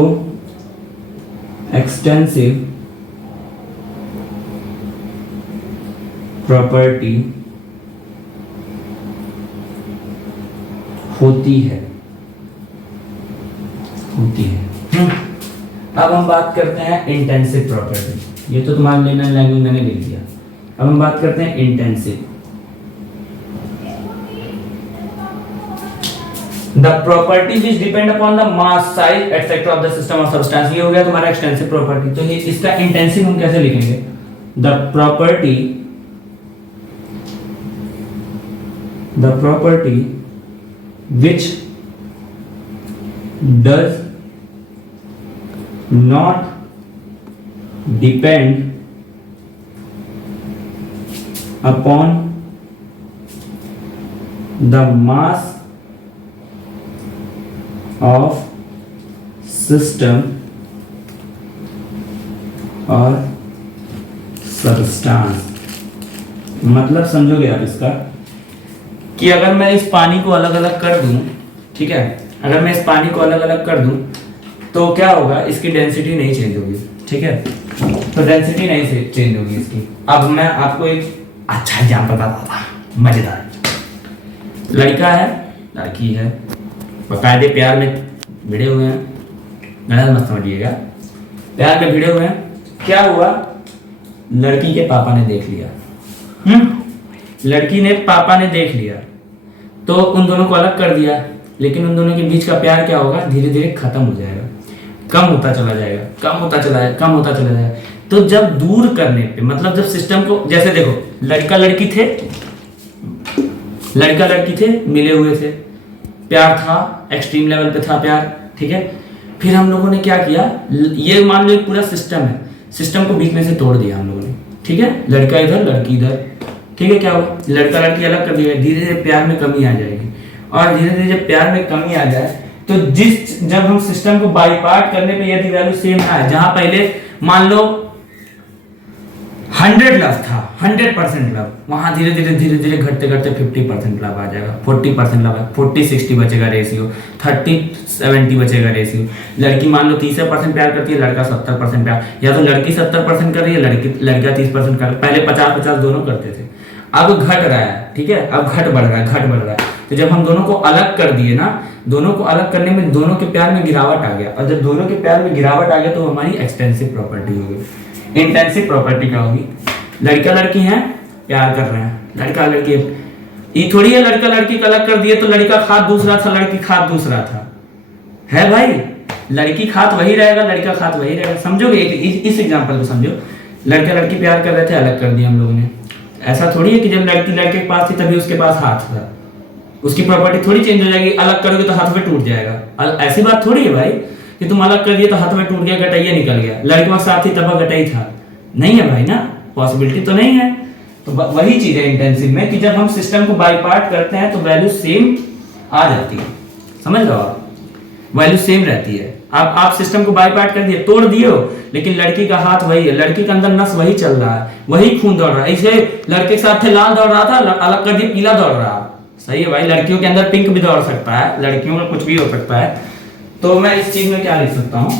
एक्सटेंसिव प्रॉपर्टी होती है। अब हम बात करते हैं इंटेंसिव प्रॉपर्टी, ये तो तुम्हारे लेना लैंग्वेज मैंने लिख दिया। अब हम बात करते हैं intensive. The property which depend upon the mass, size etcetera of the system of substance, ये हो गया तुम्हारा एक्सटेंसिव प्रॉपर्टी। तो ये इसका इंटेंसिव हम कैसे लिखेंगे? The property which does not depend upon the mass of system or substance। मतलब समझोगे आप इसका कि अगर मैं इस पानी को अलग अलग कर दूं, ठीक है, अगर मैं इस पानी को अलग अलग कर दूं तो क्या होगा, इसकी डेंसिटी नहीं चेंज होगी, ठीक है, तो डेंसिटी नहीं चेंज होगी इसकी। अब मैं आपको एक अच्छा एग्जांपल बताता हूं, मजेदार। लड़का है, लड़की है, बकायदे प्यार में भिड़े हुए हैं, गलत मत समझिएगा, प्यार में भिड़े हुए हैं। क्या हुआ, लड़की के पापा ने देख लिया, लड़की ने पापा ने देख लिया तो उन दोनों को अलग कर दिया, लेकिन उन दोनों के बीच का प्यार क्या होगा, धीरे धीरे खत्म हो जाएगा, कम होता चला जाएगा। तो जब दूर करने पे, मतलब जब सिस्टम को, जैसे देखो लड़का लड़की थे, मिले हुए थे, प्यार था, एक्सट्रीम लेवल पे था प्यार, ठीक है। फिर हम लोगों ने क्या किया, ये मान लो एक पूरा सिस्टम है, सिस्टम को बीच में से तोड़ दिया हम लोगों ने, ठीक है, लड़का इधर लड़की इधर, ठीक है। क्या हुआ, लड़का लड़की अलग कर दिया, धीरे धीरे प्यार में कमी आ जाएगी, और धीरे धीरे जब प्यार में कमी आ जाए तो जब हम सिस्टम को बाई पार्ट करने पे यदि वैल्यू सेम ना है, जहां पहले मान लो 100 लव था, 100% लव, वहां धीरे धीरे घटते 50% लव आ जाएगा, 40% लव है, 40-60 बचेगा रेशियो, 30-70 बचेगा रेशियो। लड़की मान लो 30% प्यार करती है, लड़का 70% प्यार, या तो लड़की 70% कर रही है, लड़का 30% कर, पहले 50-50 दोनों करते थे, अब घट रहा है, ठीक है, अब घट बढ़ रहा है। तो जब हम दोनों को अलग कर दिए ना, दोनों को अलग करने में दोनों के प्यार में गिरावट आ गया, और जब दोनों के प्यार में गिरावट आ गया तो हमारी एक्सटेंसिव प्रॉपर्टी होगी। इंटेंसिव प्रॉपर्टी क्या होगी, लड़का लड़की हैं, प्यार कर रहे हैं, लड़का लड़की, ये थोड़ी है लड़का लड़की को अलग कर दिए तो लड़का खात दूसरा था, लड़की खात दूसरा था, है भाई, लड़की खात वही रहेगा, लड़का खात वही रहेगा। समझोगे, इस एग्जांपल को समझो, लड़का लड़की प्यार कर रहे थे, अलग कर दिया हम लोगों ने। ऐसा थोड़ी है कि जब लड़की लड़के के पास थी तभी उसके पास हाथ था, उसकी प्रॉपर्टी थोड़ी चेंज हो जाएगी, अलग करोगे तो हाथ में टूट जाएगा, ऐसी बात थोड़ी है भाई कि तुम अलग कर दिए तो हाथ में टूट गया, गटाइया निकल गया, लड़के के साथ थी तब गटाई था, नहीं है भाई ना, पॉसिबिलिटी तो नहीं है। तो वही चीज है इंटेंसिव में कि जब हम सिस्टम को बाई पार्ट करते हैं तो वैल्यू सेम आ जाती है, समझ लो आप, वैल्यू सेम रहती है। आप सिस्टम को बाई पार्ट कर दिए, तोड़ दिए हो, लेकिन लड़की का हाथ वही है, लड़की के अंदर नस वही चल रहा है, वही खून दौड़ रहा है। इसे लड़के के साथ थे लाल दौड़ रहा था, अलग कर दिए पीला दौड़ रहा है। सही है भाई, लड़कियों के अंदर पिंक भी दौड़ सकता है, लड़कियों में कुछ भी हो सकता है। तो मैं इस चीज में क्या लिख सकता हूं,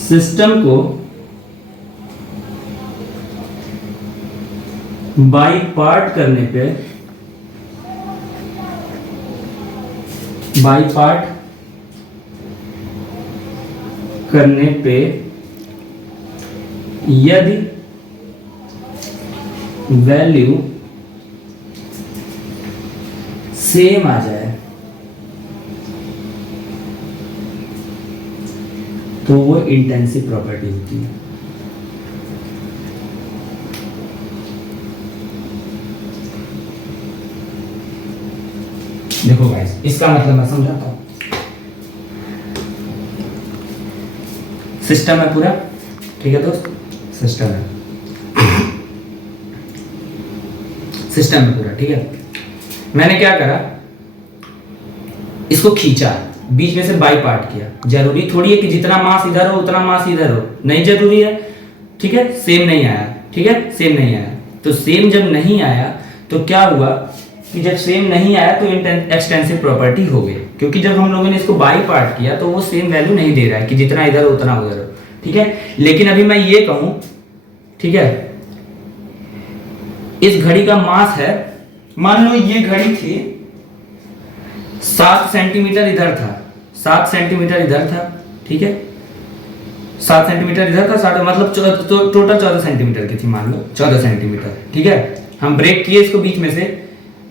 सिस्टम को बाई पार्ट करने पे, बाई पार्ट करने पे यदि वैल्यू सेम आ जाए तो वो इंटेंसिव प्रॉपर्टी होती है। देखो गाइस, इसका मतलब मैं समझाता हूं। सिस्टम है पूरा, ठीक है दोस्त, सिस्टम है, सिस्टम है पूरा, ठीक है। मैंने क्या करा, इसको खींचा, बीच में से बाई पार्ट किया। जरूरी थोड़ी है कि जितना मास इधर हो उतना मास इधर हो, नहीं जरूरी है, ठीक है। सेम नहीं आया, ठीक है, सेम नहीं आया। तो सेम जब नहीं आया तो क्या हुआ कि जब सेम नहीं आया तो एक्सटेंसिव प्रॉपर्टी हो गई, क्योंकि जब हम लोगों ने इसको बाई पार्ट किया तो वो सेम वैल्यू नहीं दे रहा है कि जितना इधर हो उतना उधर हो, ठीक है। लेकिन अभी मैं ये कहूं, ठीक है, इस घड़ी का मास है, मान लो ये घड़ी थी 7 सेंटीमीटर इधर था, 7 सेंटीमीटर इधर था, ठीक है, 7 सेंटीमीटर इधर था, 7 मतलब टोटल 14 सेंटीमीटर की थी, मान लो 14 सेंटीमीटर, ठीक है। हम ब्रेक किए इसको बीच में से,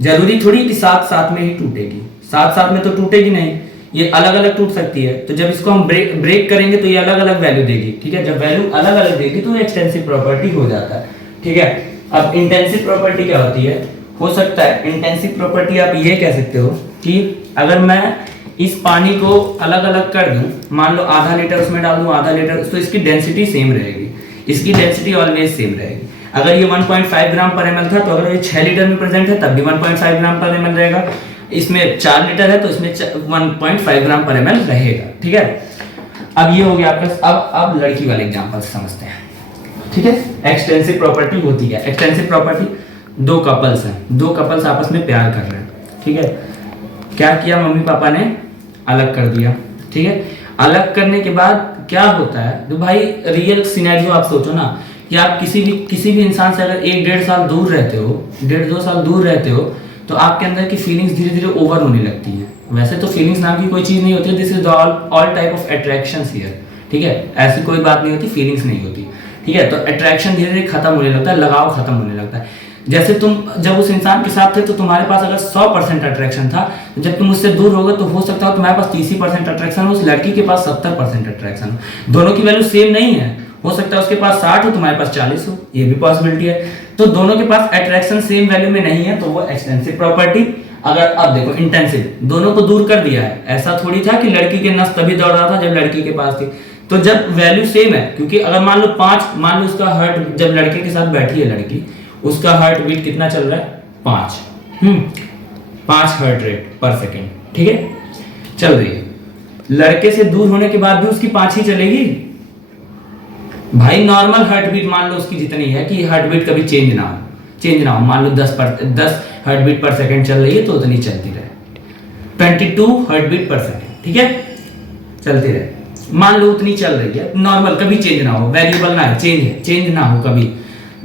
जरूरी थोड़ी कि साथ साथ में ही टूटेगी, साथ साथ में तो टूटेगी नहीं, ये अलग अलग टूट सकती है। तो जब इसको हम ब्रेक करेंगे तो ये अलग अलग वैल्यू देगी, ठीक है। जब वैल्यू अलग अलग देगी तो एक्सटेंसिव प्रॉपर्टी हो जाता है, ठीक है। अब इंटेंसिव प्रॉपर्टी क्या होती है, हो सकता है इंटेंसिव प्रॉपर्टी आप ये कह सकते हो कि अगर मैं इस पानी को अलग अलग कर दूं, मान लो आधा लीटर उसमें डाल दूं, आधा लीटर, तो इसकी डेंसिटी सेम रहेगी, इसकी डेंसिटी ऑलवेज सेम रहेगी। अगर ये 1.5 ग्राम पर ml था तो अगर ये 6 लीटर में प्रेजेंट है तब भी 1.5 ग्राम पर ml रहेगा, इसमें 4 लीटर है तो इसमें 1.5 ग्राम पर ml रहेगा, ठीक है। अब ये हो गया आपका। अब लड़की वाले एग्जांपल समझते हैं, ठीक है। एक्सटेंसिव प्रॉपर्टी होती है, एक्सटेंसिव प्रॉपर्टी, दो कपल्स हैं, दो कपल्स आपस में प्यार कर रहे हैं, ठीक है। क्या किया, मम्मी पापा ने अलग कर दिया, ठीक है। अलग करने के बाद क्या होता है, तो भाई रियल सिनेरियो आप सोचो ना कि आप किसी भी इंसान से अगर 1-1.5 साल दूर रहते हो, 1.5-2 साल दूर रहते हो, तो आपके अंदर की फीलिंग्स धीरे धीरे ओवर होने लगती हैं। वैसे तो फीलिंग्स नाम की कोई चीज नहीं होती, this is all type of attractions here, ठीक है। ऐसी कोई बात नहीं होती, फीलिंग्स नहीं होती, ठीक है। तो अट्रैक्शन धीरे धीरे खत्म होने लगता है, लगाव खत्म होने लगता है। जैसे तुम जब उस इंसान के साथ थे तो तुम्हारे पास अगर 100% अट्रैक्शन था, जब तुम उससे दूर होगे तो हो सकता है तुम्हारे पास 30% अट्रैक्शन हो, उस लड़की के पास 70% अट्रैक्शन हो। दोनों की वैल्यू सेम नहीं है, हो सकता है उसके पास 60 हो, तुम्हारे पास 40 हो, ये भी पॉसिबिलिटी है। तो दोनों के पास अट्रैक्शन सेम वैल्यू में नहीं है तो वो एक्सटेंसिव प्रॉपर्टी। अगर अब देखो इंटेंसिव, दोनों को दूर कर दिया है, ऐसा थोड़ी था कि लड़की के नस तभी दौड़ रहा था जब लड़की के पास थी। तो जब वैल्यू सेम है, क्योंकि अगर मान लो उसका हार्ट, जब लड़के के साथ बैठी है लड़की, उसका हार्ट बीट कितना चल रहा है, 5 हार्ट रेट पर सेकेंड, ठीक है, चल रही है। लड़के से दूर होने के बाद भी उसकी 5 ही चलेगी भाई। नॉर्मल हार्ट बीट मान लो उसकी जितनी है कि हार्ट बीट कभी चेंज ना हो, मान लो 10 हार्ट बीट पर सेकेंड चल रही है तो उतनी चलती रहे। 22 हार्ट बीट पर सेकेंड, ठीक है, चलती रहे, मान लो उतनी चल रही है नॉर्मल, कभी चेंज ना हो, वेरिएबल ना है, चेंज ना हो कभी।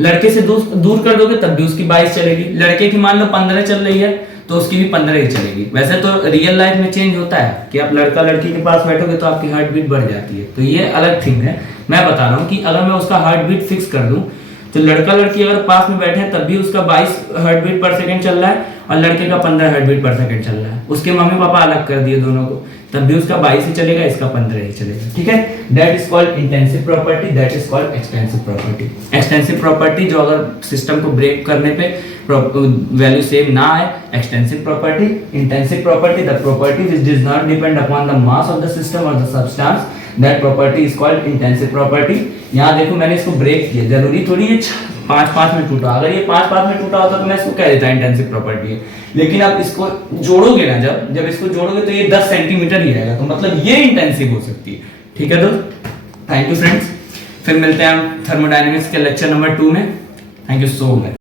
लड़के से दूर कर दोगे तब भी उसकी 22 चलेगी। लड़के की मान लो 15 चल रही है तो उसकी भी 15 ही चलेगी। वैसे तो रियल लाइफ में चेंज होता है कि आप लड़का लड़की के पास बैठोगे तो आपकी हार्ट बीट बढ़ जाती है, तो ये अलग थिंग है। मैं बता रहा हूँ कि अगर मैं उसका हार्ट बीट फिक्स कर दूं तो लड़का लड़की अगर पास में बैठे हैं तब भी उसका 22 हार्ट बीट पर सेकंड चल रहा है और लड़के का 15 हार्ट बीट पर सेकंड चल रहा है। उसके मम्मी पापा अलग कर दिए दोनों को, तब भी उसका 22 ही चलेगा, इसका 15 ही चलेगा, ठीक है। That is called intensive property, that is called extensive property. Extensive property जो अगर सिस्टम को ब्रेक करने पे वैल्यू सेम ना आए, extensive property. Intensive property, the property which does not depend upon the mass of the system और the substance, that property is called intensive property. यहाँ देखो मैंने इसको ब्रेक किया, जरूरी थोड़ी है 5-5 में टूटा, अगर ये 5-5 में टूटा होता तो मैं इसको कह देता इंटेंसिव प्रॉपर्टी है, लेकिन आप इसको जोड़ोगे ना, जब इसको जोड़ोगे तो ये 10 सेंटीमीटर ही रहेगा, तो मतलब ये इंटेंसिव हो सकती है। ठीक है दोस्त, थैंक यू फ्रेंड्स, फिर मिलते हैं हम थर्मोडायनेमिक्स के लेक्चर नंबर 2 में। Thank you so much.